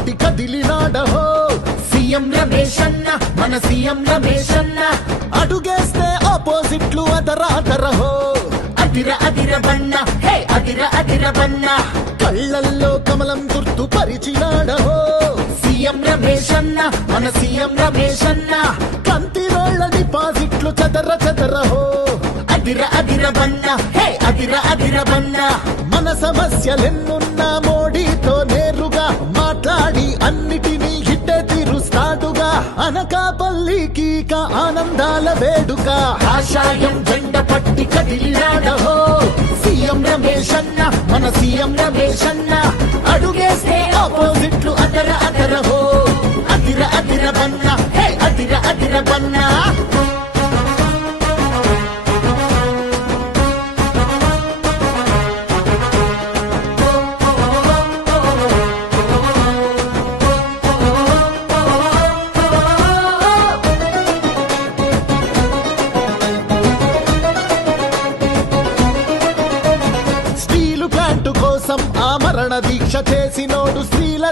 పట్టి కదిలినాడహో సీఎం రమేష్ అన్న, మన సీఎం రమేష్ అన్న. అడుగేస్తే ఆపోజిట్లు అదరాదరహో అదిర అదిర బన్న, హే అదిర అదిర బన్న. కళ్ళల్లో కమలం గుర్తు పరిచినాడహో సీఎం రమేష్ అన్న, మన సీఎం రమేష్ అన్న. కంతిరోళ్ల డిపాజిట్లు చదర చదరహో అదిర అదిర బన్న, హే అదిర అదిర బన్న. మన సమస్యలెన్నున్నా మోడీతో నేరుగా మాట్లాడి అన్నిటినీ హిట్టే తీరుస్తాడుగా అనకాపల్లికి ఆనందాల వేడుక కాషాయం జెండ పట్టి కదిలినాడహో సీఎం రమేష్ అన్న, మన సీఎం రమేష్ అన్న. అడుగేస్తే ఆపోజిట్లు అదర అదరహో అదిర అదిర బన్న, హే అదిర అదిర బన్న. స్టీలు ప్లాంటు కోసం ఆమరణ దీక్ష చేసినోడు